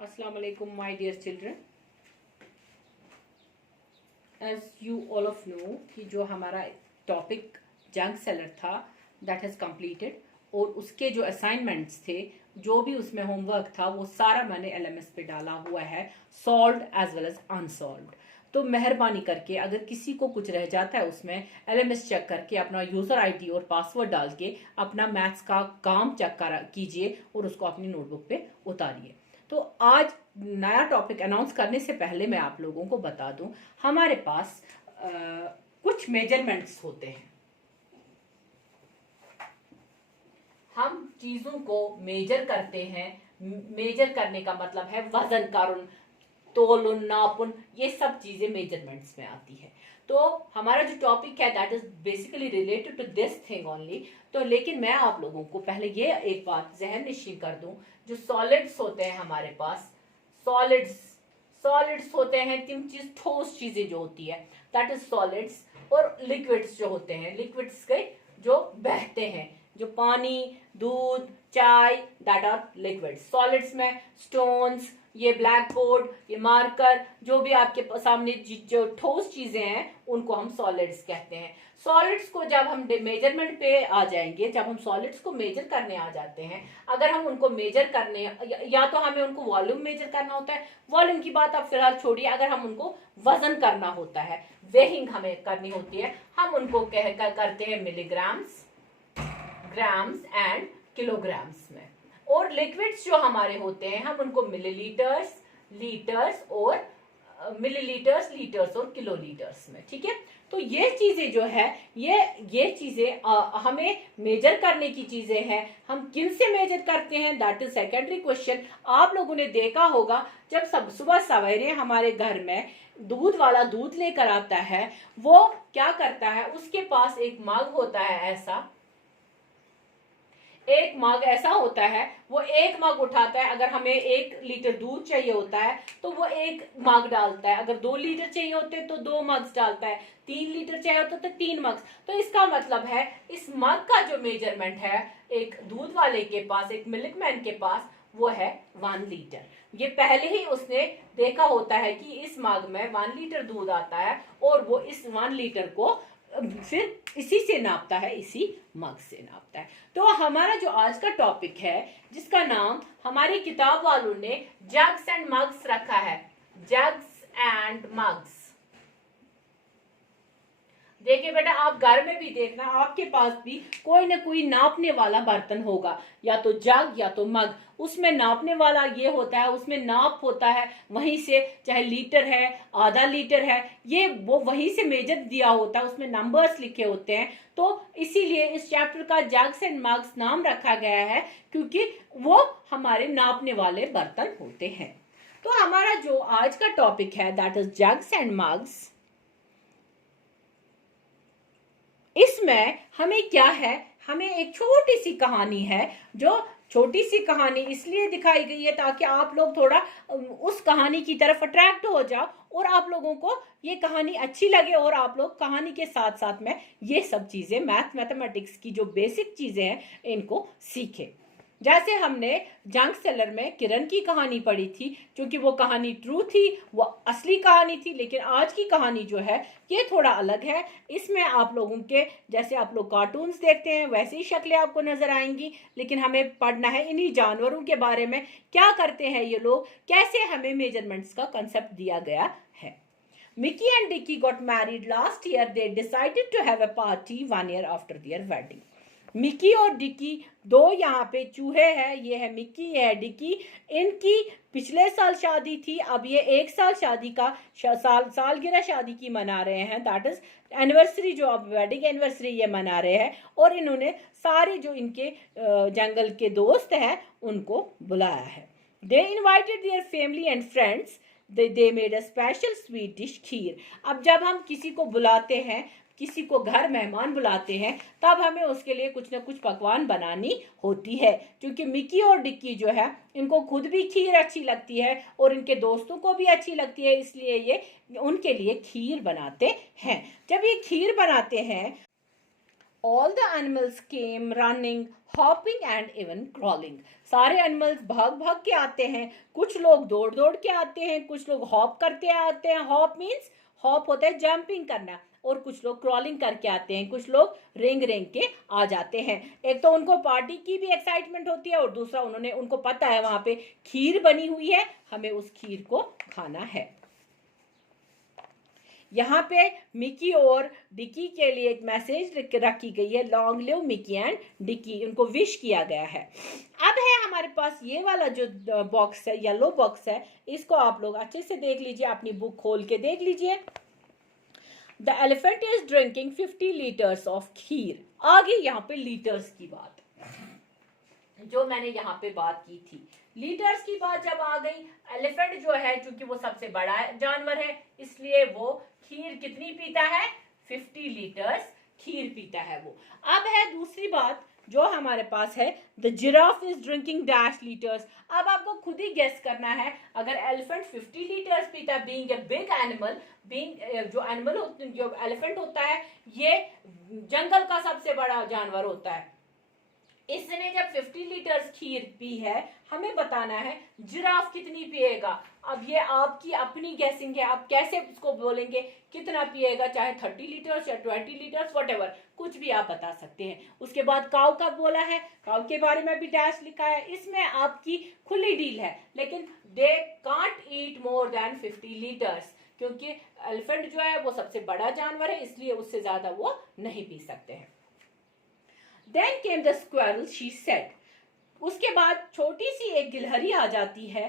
Assalamu alaikum, my dear children. As you all of know कि जो हमारा topic junk seller था that has completed और उसके जो असाइनमेंट्स थे, जो भी उसमें होमवर्क था, वो सारा मैंने LMS पे डाला हुआ है, solved as well as unsolved. तो मेहरबानी करके अगर किसी को कुछ रह जाता है उसमें LMS चेक करके अपना यूज़र आईडी और पासवर्ड डाल के अपना मैथ्स का काम चेक कीजिए और उसको अपनी नोटबुक पे उतारिए। तो आज नया टॉपिक अनाउंस करने से पहले मैं आप लोगों को बता दूं, हमारे पास कुछ मेजरमेंट्स होते हैं। हम चीजों को मेजर करते हैं। मेजर करने का मतलब है वजन करुन, तोलुन, नापुन, ये सब चीजें मेजरमेंट्स में आती है। तो हमारा जो टॉपिक है that is basically related to this thing only. तो लेकिन मैं आप लोगों को पहले ये एक बात जहन नशीं कर दूं, जो सॉलिड्स होते हैं हमारे पास, सॉलिड्स होते हैं तीन चीज, ठोस चीजें जो होती है दैट इज सॉलिड्स, और लिक्विड्स जो होते हैं, लिक्विड्स के जो बहते हैं, जो पानी, दूध, चाय, दैट आर लिक्विड्स। सॉलिड्स में स्टोन्स, ये ब्लैक बोर्ड, ये मार्कर, जो भी आपके सामने जो ठोस चीजें हैं उनको हम सॉलिड्स कहते हैं। सॉलिड्स को जब हम मेजरमेंट पे आ जाएंगे, जब हम सॉलिड्स को मेजर करने आ जाते हैं, अगर हम उनको मेजर करने या तो हमें उनको वॉल्यूम मेजर करना होता है, वॉल्यूम की बात आप फिलहाल छोड़िए, अगर हम उनको वजन करना होता है, वेइंग हमें करनी होती है, हम उनको करते हैं मिलीग्राम्स, ग्राम्स एंड किलोग्राम्स में। और लिक्विड्स जो हमारे होते हैं हम उनको मिलीलीटर्स, लीटर्स और मिलीलीटर्स, लीटर्स और किलोलीटर्स में, ठीक है। तो ये चीजें जो है ये चीजें हमें मेजर करने की चीजें हैं। हम किन से मेजर करते हैं दैट इज सेकेंडरी क्वेश्चन। आप लोगों ने देखा होगा जब सब सुबह सवेरे हमारे घर में दूध वाला दूध लेकर आता है, वो क्या करता है, उसके पास एक मग होता है, ऐसा एक मग ऐसा होता है, वो एक मग उठाता है। अगर हमें 1 लीटर दूध चाहिए होता है तो वो 1 मग डालता है, अगर 2 लीटर चाहिए होते हैं तो 2 मग्स डालता है, 3 लीटर चाहिए होता है तो 3 मग्स। तो इसका मतलब है इस मग का जो मेजरमेंट है एक दूध वाले के पास, एक मिल्कमैन के पास, वो है 1 लीटर। ये पहले ही उसने देखा होता है कि इस मग में 1 लीटर दूध आता है और वो इस 1 लीटर को फिर इसी से नापता है, इसी मग से नापता है। तो हमारा जो आज का टॉपिक है, जिसका नाम हमारी किताब वालों ने जग्स एंड मग्स रखा है, जग्स एंड मग्स। देखिए बेटा, आप घर में भी देखना, आपके पास भी कोई ना कोई नापने वाला बर्तन होगा, या तो जग या तो मग। उसमें नापने वाला ये होता है, उसमें नाप होता है, वहीं से चाहे लीटर है, आधा लीटर है, ये वो वहीं से मेजर दिया होता है, उसमें नंबर्स लिखे होते हैं। तो इसीलिए इस चैप्टर का जग्स एंड मग्स नाम रखा गया है, क्योंकि वो हमारे नापने वाले बर्तन होते हैं। तो हमारा जो आज का टॉपिक है that is jugs and mugs. इसमें हमें क्या है, हमें एक छोटी सी कहानी है, जो छोटी सी कहानी इसलिए दिखाई गई है ताकि आप लोग थोड़ा उस कहानी की तरफ अट्रैक्ट हो जाओ और आप लोगों को ये कहानी अच्छी लगे और आप लोग कहानी के साथ साथ में ये सब चीजें, मैथमेटिक्स की जो बेसिक चीजें हैं, इनको सीखें। जैसे हमने जंक सेलर में किरण की कहानी पढ़ी थी, क्योंकि वो कहानी ट्रू थी, वो असली कहानी थी। लेकिन आज की कहानी जो है ये थोड़ा अलग है। इसमें आप लोगों के जैसे आप लोग कार्टून्स देखते हैं वैसी ही शक्लें आपको नजर आएंगी, लेकिन हमें पढ़ना है इन्हीं जानवरों के बारे में, क्या करते हैं ये लोग, कैसे हमें मेजरमेंट्स का कंसेप्ट दिया गया है। Mickey and Dickie got married last year. They decided to have a party 1 year after their wedding. Mickey और डिकी दो यहाँ पे चूहे हैं, ये है मिकी, ये है डिकी। इनकी पिछले साल शादी थी, अब ये 1 साल शादी का सालगिरह शादी की मना रहे हैं, दैट इज एनिवर्सरी, जो अब वेडिंग एनिवर्सरी ये मना रहे हैं। और इन्होंने सारे जो इनके जंगल के दोस्त हैं उनको बुलाया है। They invited their family and friends, they made a special sweet dish, kheer. अब जब हम किसी को बुलाते हैं, किसी को घर मेहमान बुलाते हैं, तब हमें उसके लिए कुछ ना कुछ पकवान बनानी होती है। क्योंकि मिकी और डिक्की जो है इनको खुद भी खीर अच्छी लगती है और इनके दोस्तों को भी अच्छी लगती है, इसलिए ये उनके लिए खीर बनाते हैं। जब ये खीर बनाते हैं All the animals came running, hopping and even crawling. सारे एनिमल्स भाग भाग के आते हैं, कुछ लोग दौड़ दौड़ के आते हैं, कुछ लोग हॉप करते आते हैं. हॉप मीन्स, हॉप होता है जंपिंग करना, और कुछ लोग क्रॉलिंग करके आते हैं, कुछ लोग रेंग रेंग के आ जाते हैं. एक तो उनको पार्टी की भी एक्साइटमेंट होती है, और दूसरा उनको पता है वहां पे खीर बनी हुई है, हमें उस खीर को खाना है. यहाँ पे मिकी और डिकी के लिए एक मैसेज रखी गई है, long live Mickey and Dickey, उनको विश किया गया है. अब है हमारे पास ये वाला जो बॉक्स है, येलो बॉक्स है, इसको आप लोग अच्छे से देख लीजिए, अपनी बुक खोल के देख लीजिए. The elephant is drinking 50 litres of kheer. आगे यहाँ पे लीटर्स की बात, जो मैंने यहाँ पे बात की थी, लीटर्स की बात जब आ गई, एलिफेंट जो है चूंकि वो सबसे बड़ा जानवर है, इसलिए वो खीर कितनी पीता है, 50 लीटर्स खीर पीता है वो. अब है दूसरी बात जो हमारे पास है, the giraffe is drinking dash litres. अब आपको खुद ही गेस करना है, अगर एलिफेंट 50 लीटर्स पीता है, बीइंग ए बिग एनिमल, जो एलिफेंट होता है ये जंगल का सबसे बड़ा जानवर होता है, इसने जब 50 लीटर्स खीर पी है, हमें बताना है जिराफ कितनी पिएगा. अब ये आपकी अपनी गैसिंग है, आप कैसे इसको बोलेंगे कितना पिएगा, चाहे 30 लीटर्स या 20 लीटर्स, व्हाटएवर, कुछ भी आप बता सकते हैं. उसके बाद काऊ का बोला है, काऊ के बारे में भी डैश लिखा है, इसमें आपकी खुली डील है, लेकिन they can't eat more than 50 litres, क्योंकि एलिफेंट जो है वो सबसे बड़ा जानवर है, इसलिए उससे ज्यादा वो नहीं पी सकते हैं. Then came the squirrel, she said. उसके बाद छोटी सी एक गिलहरी आ जाती है.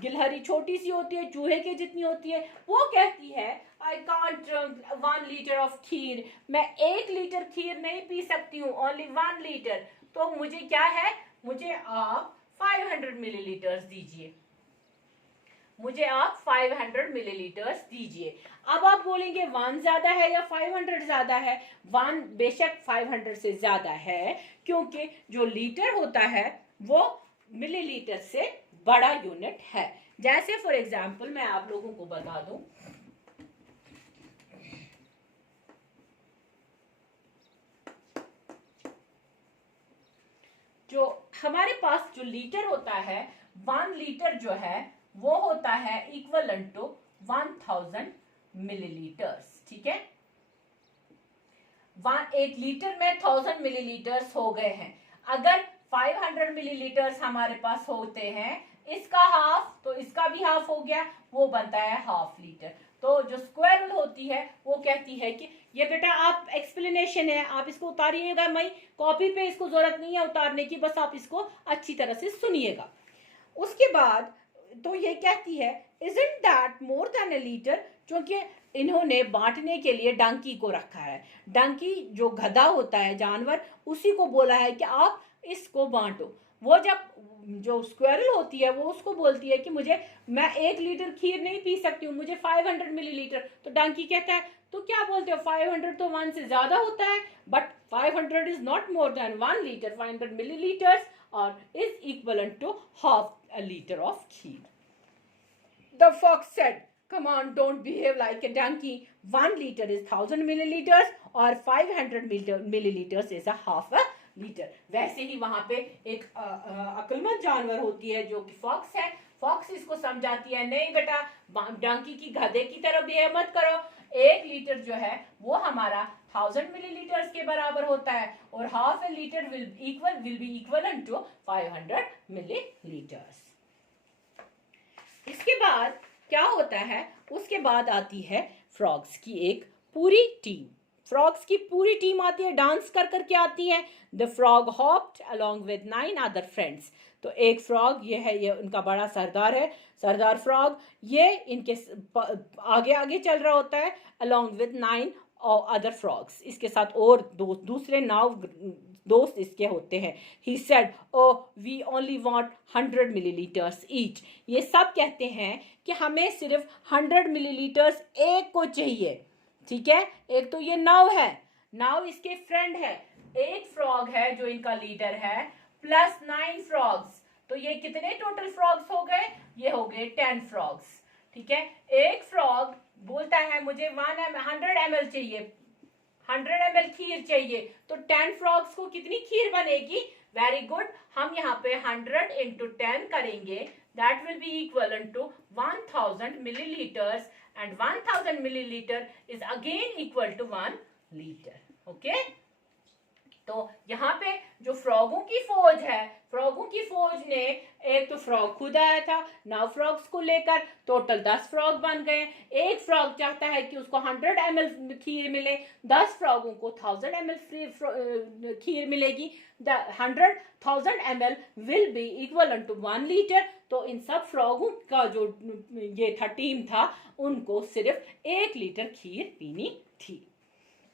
गिलहरी छोटी सी होती है, चूहे के जितनी होती है. वो कहती है, I can't drink 1 liter of खीर. मैं 1 लीटर खीर नहीं पी सकती हूँ, only 1 liter. तो मुझे क्या है, मुझे आप 500 मिलीलीटर्स दीजिए, मुझे आप 500 मिलीलीटर्स दीजिए. अब आप बोलेंगे 1 ज्यादा है या 500 ज्यादा है. 1 बेशक 500 से ज्यादा है, क्योंकि जो लीटर होता है वो मिलीलीटर से बड़ा यूनिट है. जैसे फॉर एग्जांपल मैं आप लोगों को बता दूं, जो हमारे पास जो लीटर होता है, 1 लीटर जो है वो होता है इक्वलेंट टू 1000 मिलीलीटर्स. ठीक है, 1 लीटर में 1000 मिलीलीटर्स हो गए हैं. अगर 500 मिलीलीटर्स हमारे पास होते हैं, इसका हाफ तो इसका भी हाफ हो गया, वो बनता है हाफ लीटर. तो जो स्क्वायरल होती है वो कहती है कि ये बेटा आप एक्सप्लेनेशन है, आप इसको उतारिएगा, मैं कॉपी पे इसको जरूरत नहीं है उतारने की, बस आप इसको अच्छी तरह से सुनिएगा. उसके बाद तो ये कहती है, isn't that more than a liter, क्योंकि इन्होंने बांटने के लिए डंकी को रखा है. डंकी जो गधा होता है जानवर, उसी को बोला है कि आप इसको बांटो. वो जब जो स्क्वायरल होती है वो उसको बोलती है कि मैं 1 लीटर खीर नहीं पी सकती हूँ, मुझे 500 मिलीलीटर. तो डंकी कहता है, तो क्या बोलते हो, 500 तो 1 से ज्यादा होता है, but 500 is not more than 1 litre. 500 millilitres और is equivalent to half a liter of kheer. The fox said, come on, don't behave like a donkey. 1 liter is 1000 milliliters or 500 milliliters is a half a liter. वैसे ही वहां पे एक अक्लमंद जानवर होती है जो कि फॉक्स है. फॉक्स इसको समझाती है, नहीं बेटा, डंकी की गधे की तरह बिहेव मत करो. 1 लीटर जो है वो हमारा 1000 मिलीलीटर्स के बराबर होता है, और half a litre will be equivalent to 500 millilitres. इसके बाद क्या होता है, उसके बाद आती है फ्रॉग्स की एक पूरी टीम. फ्रॉग्स की पूरी टीम आती है, डांस कर करके आती है. The frog hopped along with 9 other friends. तो एक फ्रॉग ये है, ये उनका बड़ा सरदार है, सरदार फ्रॉग. ये इनके आगे आगे चल रहा होता है अलोंग विद 9 अदर फ्रॉग्स. इसके साथ और दूसरे 9 दोस्त इसके होते हैं. He said, oh we only want 100 millilitres each. ये सब कहते हैं कि हमें सिर्फ 100 मिलीलीटर्स एक को चाहिए. ठीक है, एक तो ये 9 है, 9 इसके फ्रेंड है, एक फ्रॉग है जो इनका लीडर है, प्लस 9 फ्रॉग्स. तो ये कितने टोटल फ्रॉग्स हो गए, ये हो गए 10 फ्रॉग्स. ठीक है, एक फ्रॉग बोलता है मुझे 100 ml चाहिए, 100 ml खीर चाहिए, तो 10 फ्रॉग्स को कितनी खीर बनेगी? वेरी गुड, हम यहाँ पे 100 into 10 करेंगे, that will be equal to 1000 millilitres, and 1000 millilitre is again equal to 1 litre. Okay, तो यहाँ पे जो फ्रॉगों की फौज है, फ्रॉगों की फौज ने, एक तो फ्रॉग खुद आया था 9 फ्रॉग्स को लेकर, टोटल 10 फ्रॉग बन गए। एक फ्रॉग चाहता है कि उसको 100 ml खीर मिले, 10 फ्रॉगों को 1000 ml खीर मिलेगी। 100,000 ml will be equal to 1 litre. तो इन सब फ्रॉगों का जो ये था टीम था, उनको सिर्फ 1 लीटर खीर पीनी थी।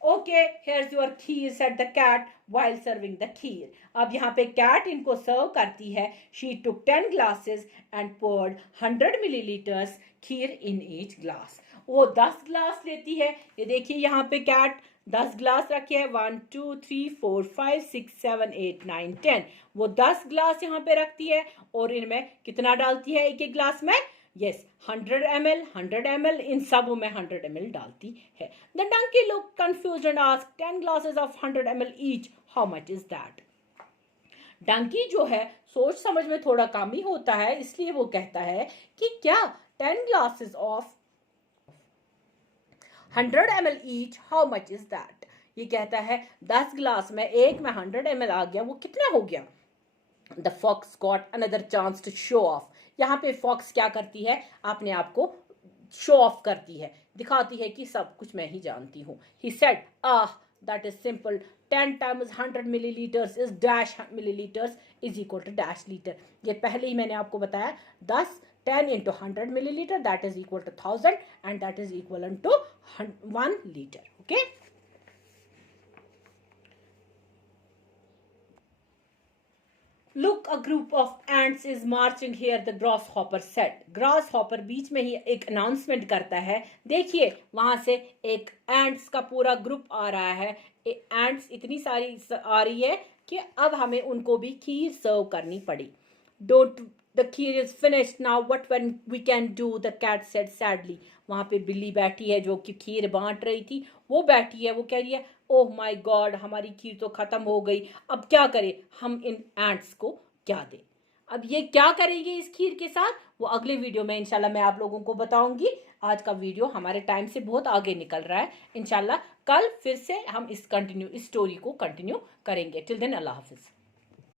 Okay, here's your kheer, said the cat while serving the kheer. अब यहाँ पे कैट इनको सर्व करती है। She took 10 glasses and poured 100 milliliters kheer in each glass. वो 10 ग्लास लेती है। ये देखिए यहाँ पे कैट 10 ग्लास रखे हैं, 1 2 3 4 5 6 7 8 9 10। वो 10 ग्लास यहाँ पे रखती है और इनमें कितना डालती है एक एक ग्लास में? Yes, 100 ml, 100 ml, इन सब में 100 ml डालती है। The donkey looked confused and asked, 10 glasses of 100 ml each, how much is that? Dunki जो है सोच समझ में थोड़ा कम ही होता है, इसलिए वो कहता है कि क्या 10 glasses of 100 ml each, how much is that? ये कहता है 10 ग्लास में एक में 100 ml आ गया, वो कितना हो गया? The fox got another chance to show off. यहाँ पे फॉक्स क्या करती है? अपने आप को शो ऑफ करती है, दिखाती है कि सब कुछ मैं ही जानती हूँ। He said, that is simple. 10 times 100 milliliters is dash milliliters is equal to dash liter. ये पहले ही मैंने आपको बताया, 10 into 100 milliliter that is equal to 1000 and that is equal to 1 liter. Okay. Look, a group of ants is marching here, the grasshopper said. Grasshopper बीच में ही एक announcement करता है। देखिए वहां से एक एंट्स का पूरा ग्रुप आ रहा है। एंट्स इतनी सारी आ रही है कि अब हमें उनको भी खीर सर्व करनी पड़ी। Don't the kheer is finished now, what when we can do, the cat said sadly. वहां पे बिल्ली बैठी है जो कि खीर बांट रही थी, वो बैठी है, वो कह रही है, ओह माय गॉड, हमारी खीर तो खत्म हो गई, अब क्या करें, हम इन एंट्स को क्या दें। अब ये क्या करेंगे इस खीर के साथ, वो अगले वीडियो में इंशाल्लाह मैं आप लोगों को बताऊंगी। आज का वीडियो हमारे टाइम से बहुत आगे निकल रहा है, इंशाल्लाह कल फिर से हम इस स्टोरी को कंटिन्यू करेंगे। टिल देन अल्लाह हाफिज।